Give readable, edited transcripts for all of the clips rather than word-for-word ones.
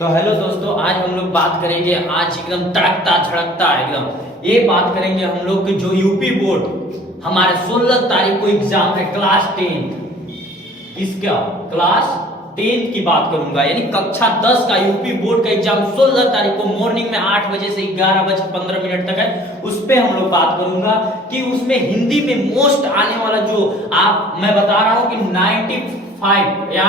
तो हेलो दोस्तों, आज हम लोग बात करेंगे। आज एकदम तड़कता झड़कता एकदम ये बात करेंगे हम लोग कि जो यूपी बोर्ड हमारे 16 तारीख को एग्जाम है क्लास 10। किसका? क्लास 10 की बात करूंगा, यानी कक्षा 10 का यूपी बोर्ड का एग्जाम 16 तारीख को मॉर्निंग में 8 बजे से 11:15 तक है। उस पे हम लोग बात करूंगा कि उसमें हिंदी में मोस्ट आने वाला जो मैं बता रहा हूं कि 95 या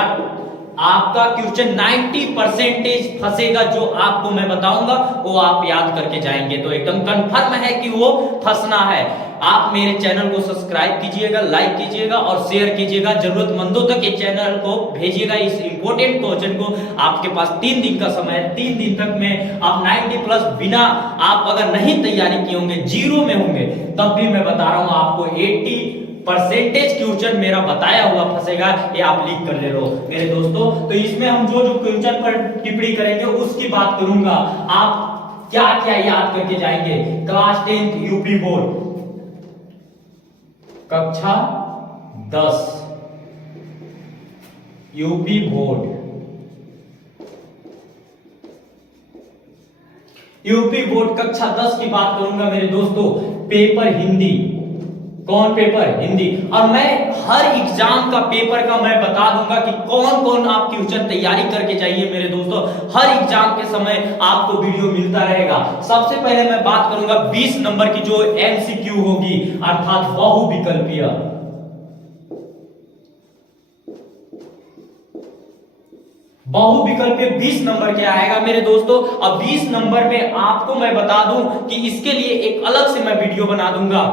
आपका क्वेश्चन 90% फंसेगा। जो आपको मैं बताऊंगा वो आप याद करके जाएंगे, तो एकदम कंफर्म है कि वो फंसना है। आप मेरे चैनल को सब्सक्राइब कीजिएगा, लाइक कीजिएगा और शेयर कीजिएगा। जरूरतमंदों तक ये चैनल को भेजिएगा। इस इंपॉर्टेंट क्वेश्चन को आपके पास 3 दिन का समय है। 3 दिन तक में आप 90 प्लस बिना आप अगर नहीं तैयारी किए होंगे, जीरो में होंगे, तब भी मैं बता रहा हूं आपको 80% क्वेश्चन मेरा बताया हुआ फंसेगा। ये आप लीक कर ले लो मेरे दोस्तों। तो इसमें हम जो क्वेश्चन पर टिप्पणी करेंगे उसकी बात करूंगा। आप क्या क्या याद करके जाएंगे? क्लास 10 यूपी बोर्ड कक्षा 10 यूपी बोर्ड कक्षा 10 की बात करूंगा मेरे दोस्तों। पेपर हिंदी। कौन पेपर? हिंदी। और मैं हर एग्जाम का पेपर का मैं बता दूंगा कि कौन कौन आप क्वेश्चन तैयारी करके चाहिए मेरे दोस्तों। हर एग्जाम के समय आपको वीडियो मिलता रहेगा। सबसे पहले मैं बात करूंगा 20 नंबर की जो एमसीक्यू होगी, अर्थात बहुविकल्पीय। बहुविकल्पीय 20 नंबर के आएगा मेरे दोस्तों। अब 20 नंबर में आपको मैं बता दूं कि इसके लिए एक अलग से मैं वीडियो बना दूंगा।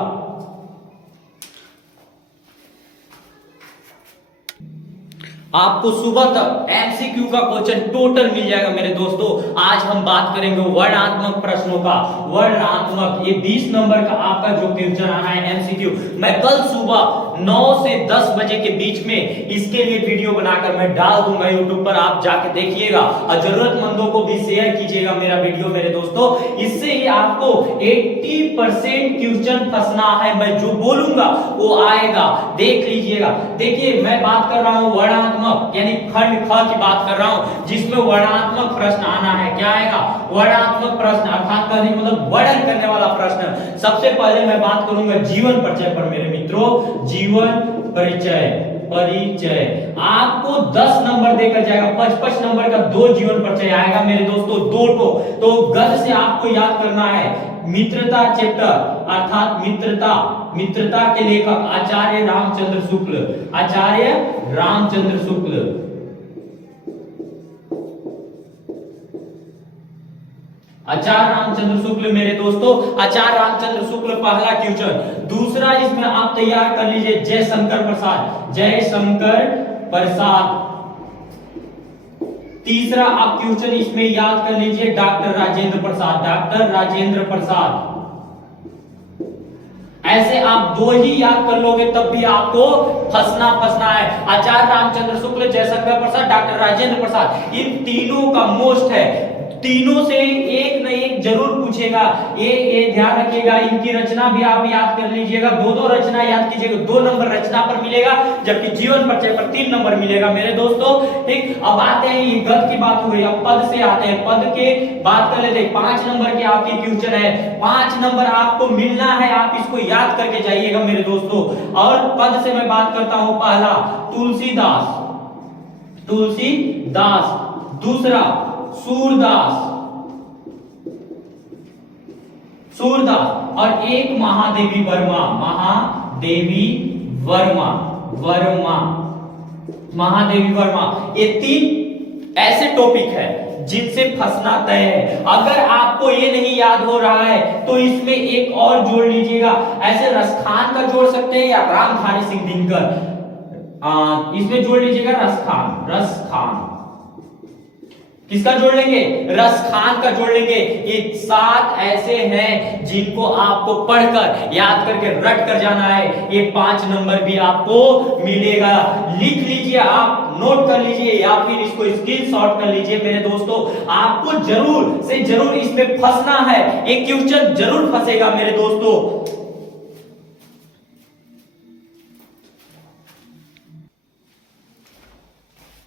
आपको सुबह तक एमसीक्यू का क्वेश्चन टोटल मिल जाएगा मेरे दोस्तों। आज हम बात करेंगे वर्णनात्मक प्रश्नों का। वर्णनात्मक ये 20 नंबर का आपका जो क्वेश्चन आना है एमसीक्यू, मैं कल सुबह 9 से 10 बजे के बीच में इसके लिए वीडियो बनाकर मैं डाल दूंगा यूट्यूब पर। आप जाके देखिएगा और जरूरतमंदों को भी शेयर कीजिएगा मेरा वीडियो मेरे दोस्तों। इससे ही आपको 80% क्वेश्चन फंसना है। मैं जो बोलूंगा वो आएगा, देख लीजिएगा। देखिए, मैं बात कर रहा हूं वर्णनात्मक यानी खंड ख की बात कर रहा हूं, जिसमें वर्णनात्मक प्रश्न आना है। क्या आएगा? वर्णनात्मक प्रश्न, अर्थात कहने मतलब वर्णन करने वाला प्रश्न। सबसे पहले मैं बात करूंगा जीवन परिचय पर मेरे मित्रों। जीवन परिचय आपको 10 नंबर देकर जाएगा। 55 नंबर का 2 जीवन परिचय आएगा मेरे दोस्तों, 2 तो गद्य से आपको याद करना है मित्रता चैप्टर, अर्थात मित्रता के लेखक आचार्य रामचंद्र शुक्ल। आचार्य रामचंद्र शुक्ल मेरे दोस्तों। आचार्य रामचंद्र शुक्ल पहला क्वेश्चन। दूसरा इसमें आप तैयार कर लीजिए जयशंकर प्रसाद। तीसरा आप क्वेश्चन इसमें याद कर लीजिए डॉक्टर राजेंद्र प्रसाद। ऐसे आप 2 ही याद कर लोगे तब भी आपको फंसना है। आचार्य रामचंद्र शुक्ल, जयशंकर प्रसाद, डॉक्टर राजेंद्र प्रसाद, इन तीनों का मोस्ट है। तीनों से एक न एक जरूर पूछेगा। ये ध्यान रखिएगा। इनकी रचना भी आप याद कर लीजिएगा। 2 रचना याद कीजिएगा। 2 नंबर रचना पर मिलेगा, जबकि जीवन परिचय पर 3 नंबर मिलेगा मेरे दोस्तों। ठीक, अब आते हैं, ये गद्य की बात हो रही है, अब पद से आते हैं। पद के बात कर लेते हैं। 5 नंबर की आपकी क्वेश्चन है। 5 नंबर आपको मिलना है, आप इसको याद करके जाइएगा मेरे दोस्तों। और पद से मैं बात करता हूं। पहला तुलसीदास। दूसरा सूरदास और एक महादेवी वर्मा। ये 3 ऐसे टॉपिक है जिनसे फंसना तय है। अगर आपको ये नहीं याद हो रहा है तो इसमें एक और जोड़ लीजिएगा। ऐसे रसखान का जोड़ सकते हैं या रामधारी सिंह दिनकर, इसमें जोड़ लीजिएगा रसखान। किसका जोड़ लेंगे? रसखान का जोड़ लेंगे। ये 7 ऐसे हैं जिनको आपको पढ़कर याद करके रट कर जाना है। ये 5 नंबर भी आपको मिलेगा। लिख लीजिए, आप नोट कर लीजिए या फिर इसको स्क्रीनशॉट कर लीजिए मेरे दोस्तों। आपको जरूर से जरूर इसमें फंसना है। एक क्वेश्चन जरूर फंसेगा मेरे दोस्तों।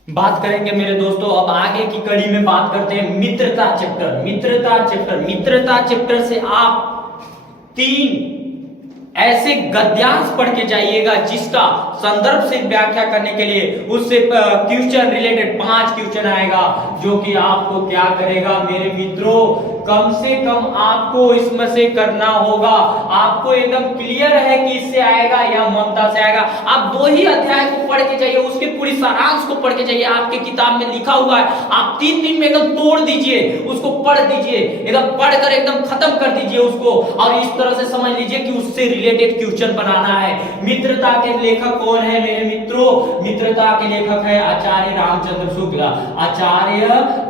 बात करेंगे मेरे दोस्तों अब आगे की कड़ी में बात करते हैं मित्रता चैप्टर। मित्रता चैप्टर से आप 3 ऐसे गद्यांश पढ़ के जाइएगा जिसका संदर्भ से व्याख्या करने के लिए उससे क्वेश्चन रिलेटेड 5 क्वेश्चन आएगा, जो कि आपको क्या करेगा मेरे मित्रों, कम से कम आपको इसमें से करना होगा। आपको एकदम क्लियर है कि इससे आएगा या ममता से आएगा। आप 2 ही अध्याय को पढ़ के जाइए, उसके पूरी सारांश को पढ़ के जाइए, आपके किताब में लिखा हुआ है। आप 3 दिन में एकदम तोड़ दीजिए, उसको पढ़ दीजिए, एकदम पढ़कर एकदम खत्म कर दीजिए उसको, और इस तरह से समझ लीजिए कि उससे रिलेटेड क्वेश्चन बनाना है। मित्रता के लेखक कौन है मेरे मित्रों? मित्रता के लेखक है आचार्य रामचंद्र शुक्ल। आचार्य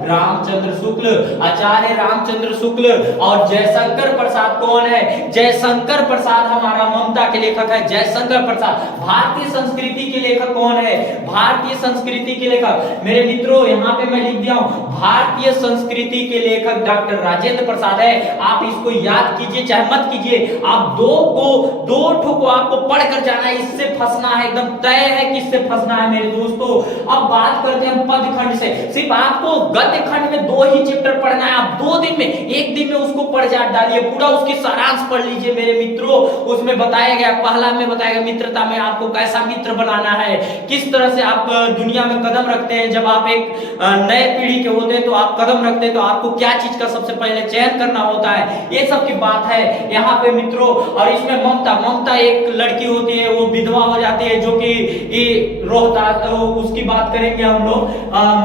रामचंद्र शुक्ल। और जयशंकर प्रसाद कौन है? जयशंकर प्रसाद हमारा ममता के लेखक है, जयशंकर प्रसाद। भारतीय संस्कृति के लेखक कौन है? भारतीय संस्कृति के लेखक मेरे मित्रों यहाँ पे मैं लिख दिया हूं, भारतीय संस्कृति के लेखक डॉक्टर राजेंद्र प्रसाद है। आप इसको याद कीजिए चाहे मत कीजिए, आप दो ठो को आपको पढ़कर जाना है, इससे फंसना है, एकदम तय है कि इससे फंसना है मेरे दोस्तों। अब बात करते हैं पद खंड से। सिर्फ आपको गद्य खंड में 2 ही चैप्टर पढ़ना है। आप 2 दिन में, 1 दिन में उसको पढ़ जा डालिए, पूरा उसकी सारांश पढ़ लीजिए मेरे मित्रों। उसमें बताया गया, पहला में बताया गया मित्रता में आपको कैसा मित्र बनाना है, किस तरह से आप दुनिया में कदम रखते हैं। जब आप एक नए पीढ़ी के होते हैं तो आप कदम रखते हैं तो आपको क्या चीज का सबसे पहले चयन करना होता है, ये सब की बात है यहाँ पे मित्रों। और इसमें ममता एक लड़की होती है, वो विधवा हो जाती है, जो कि रोहतास, उसकी बात करेंगे हम लोग।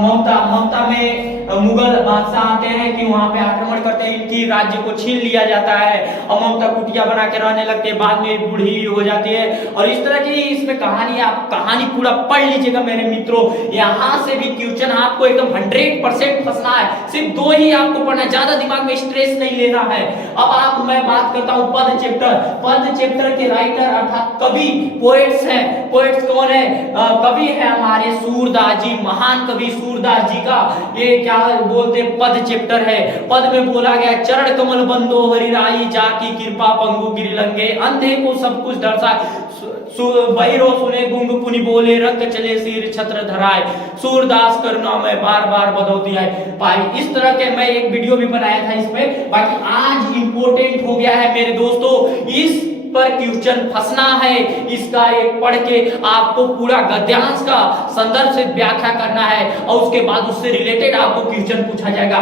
ममता में मुगल बादशाह आते हैं कि वहां पे आक्रमण करते हैं, इनकी राज्य को छीन लिया जाता है और ममता कुटिया बना के रहने लगते हैं, बाद में बूढ़ी हो जाती है। और इस तरह की इसमें कहानी, आप कहानी पूरा पढ़ लीजिएगा मेरे मित्रों। यहाँ से भी क्वेश्चन आपको एकदम 100% फंसना है, सिर्फ 2 ही आपको पढ़ना है, ज्यादा दिमाग में स्ट्रेस नहीं लेना है। अब मैं बात करता हूँ पद चैप्टर के राइटर अर्थात कवि, पोएट्स हैं। पोएट्स कौन है? कवि है हमारे सूरदास जी, महान कवि सूरदास जी का ये क्या बोलते पद चैप्टर है। पद में बोला गया, चरण कमल बंदो हरिराई, जाकी कृपा पंगु गिरिलंगे, अंधे को सब कुछ दर्शा, बहिरो सुने गुंग पुनि बोले, रंग चले सिर छत्र धराए, सूरदास करुणा में बार बार बदौती है पाई। इस तरह के मैं एक वीडियो भी बनाया था इसमें। बाकी आज इंपोर्टेंट हो गया है मेरे दोस्तों, इस पर क्वेश्चन फंसना है, इसका एक पढ़ के आपको पूरा गद्यांश का संदर्भ से व्याख्या करना है और उसके बाद उससे रिलेटेड आपको क्वेश्चन पूछा जाएगा।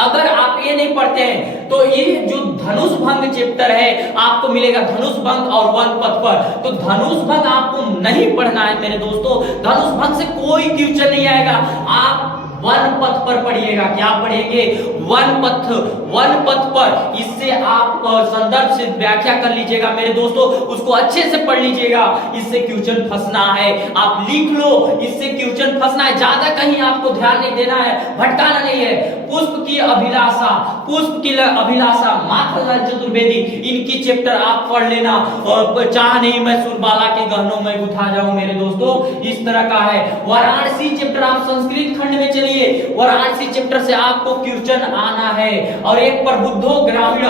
अगर आप ये नहीं पढ़ते हैं तो ये जो धनुष भंग चैप्टर है आपको मिलेगा, धनुष भंग और वन पथ पर। तो धनुष भंग आपको नहीं पढ़ना है मेरे दोस्तों, धनुष भंग से कोई क्वेश्चन नहीं आएगा। आप वन पथ पर पढ़िएगा। क्या पढ़ेंगे? वन पथ पर। इससे आप संदर्भ से व्याख्या कर लीजिएगा मेरे दोस्तों, उसको अच्छे से पढ़ लीजिएगा, इससे क्वेश्चन फंसना है। आप लिख लो, इससे क्वेश्चन फंसना है, ज्यादा कहीं आपको ध्यान नहीं देना है, भटकाना नहीं है। पुष्प की अभिलाषा माखनलाल चतुर्वेदी, इनकी चैप्टर आप पढ़ लेना। और चाह नहीं मैं सुरबाला के गहनों में गुथा जाऊं मेरे दोस्तों, इस तरह का है। वाराणसी चैप्टर आप संस्कृत खंड में चलिए, वाराणसी चैप्टर से आपको क्वेश्चन आना है। और एक प्रबुद्धो ग्रामीण,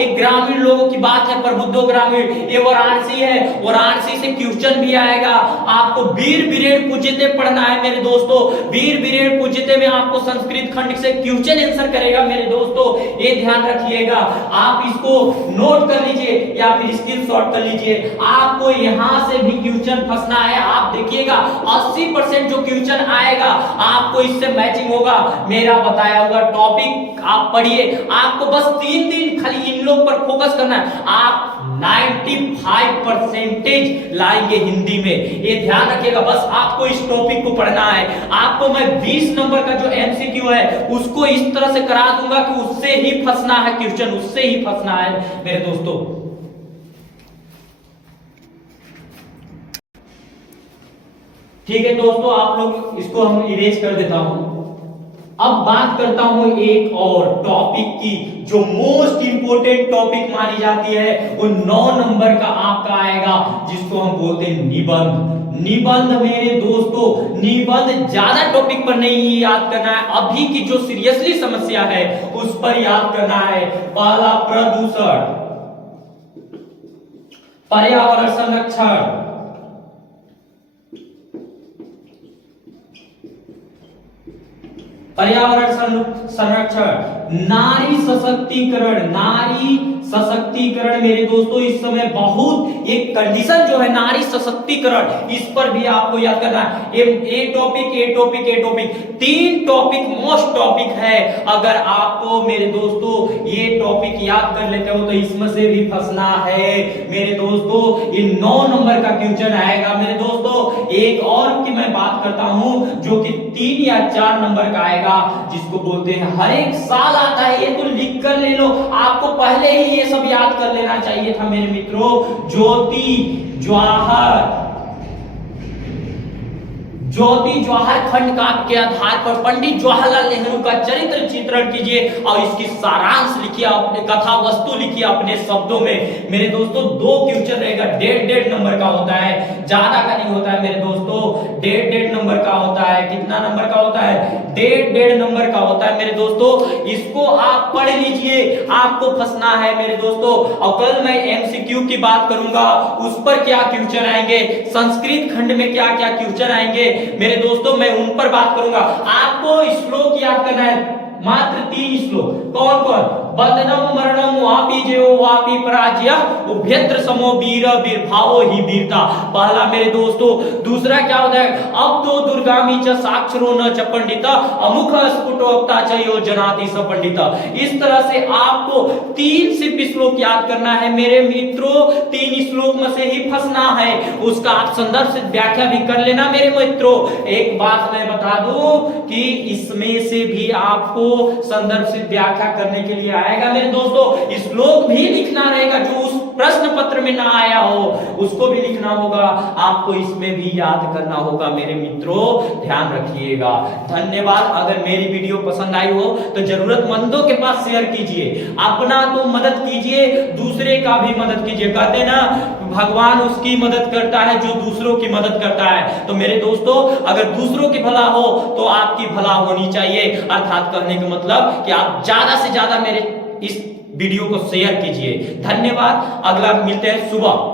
एक ग्रामीण लोगों की बात है, प्रबुद्धो ग्रामीण, ये वाराणसी है, वाराणसी से क्वेश्चन भी आएगा। आपको वीर वीरेण पूज्यते पढ़ना है मेरे दोस्तों, वीर वीरेण पूज्यते में आपको संस्कृत खंड से क्वेश्चन आंसर करेगा मेरे दोस्तों, ये ध्यान रखिएगा। आप इसको नोट कर लीजिए या फिर स्क्रीनशॉट कर लीजिए, आपको यहां से भी क्वेश्चन फंसना है। आप देखिएगा 80% जो क्वेश्चन आएगा आपको इससे मैचिंग होगा। मेरा बताया हुआ टॉपिक आप पढ़िए, आपको बस 3 दिन खाली इन लोग पर फोकस करना है, आप 95% लाएंगे हिंदी में, ये ध्यान रखिएगा। बस आपको इस टॉपिक को पढ़ना है। आपको मैं 20 नंबर का जो एमसीक्यू है उसको इस तरह से करा दूंगा कि उससे ही फंसना है क्वेश्चन, उससे ही फंसना है मेरे दोस्तों। ठीक है दोस्तों, आप लोग इसको हम इरेज कर देता हूं। अब बात करता हूं एक और टॉपिक की जो मोस्ट इंपोर्टेंट टॉपिक मानी जाती है, वो 9 नंबर का आपका आएगा, जिसको हम बोलते हैं निबंध मेरे दोस्तों, निबंध ज्यादा टॉपिक पर नहीं याद करना है, अभी की जो सीरियसली समस्या है उस पर याद करना है। पहला प्रदूषण, पर्यावरण संरक्षण, पर्यावरण संरक्षण, नारी सशक्तिकरण, नारी सशक्तिकरण मेरे दोस्तों इस समय बहुत एक कंडीशन जो है नारी सशक्तिकरण, इस पर भी आपको याद करना है। ए टॉपिक 3 टॉपिक मोस्ट टॉपिक है। अगर आपको मेरे दोस्तों ये टॉपिक याद कर लेते हो तो इसमें से भी फंसना है मेरे दोस्तों। ये 9 नंबर का क्वेश्चन आएगा मेरे दोस्तों। एक और की मैं बात करता हूं जो कि 3 या 4 नंबर का आएगा, जिसको बोलते हैं हर एक साल आता है। ये तो लिख कर ले लो, आपको पहले ही ये सब याद कर लेना चाहिए था मेरे मित्रों। ज्योति जवाहर खंड काव्य के आधार पर पंडित जवाहरलाल नेहरू का चरित्र चित्रण कीजिए और इसकी सारांश लिखिए, अपने कथा वस्तु लिखिए अपने शब्दों में। मेरे दोस्तों 2 क्वेश्चन रहेगा, 1.5 नंबर का होता है, ज्यादा का नहीं होता है मेरे दोस्तों। 1.5 नंबर का होता है। कितना नंबर का होता है? 1.5 नंबर का होता है मेरे दोस्तों। इसको आप पढ़ लीजिए, आपको फंसना है मेरे दोस्तों। और कल मैं एमसीक्यू की बात करूंगा, उस पर क्या क्वेश्चन आएंगे, संस्कृत खंड में क्या क्या क्वेश्चन आएंगे मेरे दोस्तों, मैं उन पर बात करूंगा। आपको श्लोक याद करना है, मात्र 3 श्लोक। कौन कौन? बंधनम मरणम वापि जयो वापि पराजयः उभयत्र समो वीर वीरभावो ही वीरता। पहला मेरे दोस्तों। दूसरा क्या होता है? अब तो दुर्गामी च साक्षरो न च पंडिता अमुख स्फुटोक्ता च यो जनाति स पंडिता। इस तरह से आपको 3 सिर्फ श्लोक याद करना है मेरे मित्रों। 3 श्लोक में से ही फंसना है, उसका आप संदर्भ से व्याख्या भी कर लेना मेरे मित्रों। एक बात मैं बता दूं कि इसमें से भी आपको संदर्भ से व्याख्या करने के लिए आएगा मेरे दोस्तों। श्लोक भी लिखना रहेगा, जो उस प्रश्न पत्र में ना आया हो उसको भी लिखना होगा, आपको इसमें भी याद करना होगा मेरे मित्रों, ध्यान रखिएगा। धन्यवाद। अगर मेरी वीडियो पसंद आई हो तो जरूरतमंदों के पास शेयर कीजिए, अपना तो मदद कीजिए, दूसरे का भी मदद कीजिए। कहते ना भगवान उसकी मदद करता है जो दूसरों की मदद करता है। तो मेरे दोस्तों अगर दूसरों की भला हो तो आपकी भला होनी चाहिए। अर्थात कहने का मतलब कि आप ज्यादा से ज्यादा मेरे इस वीडियो को शेयर कीजिए। धन्यवाद। अगला मिलते हैं सुबह।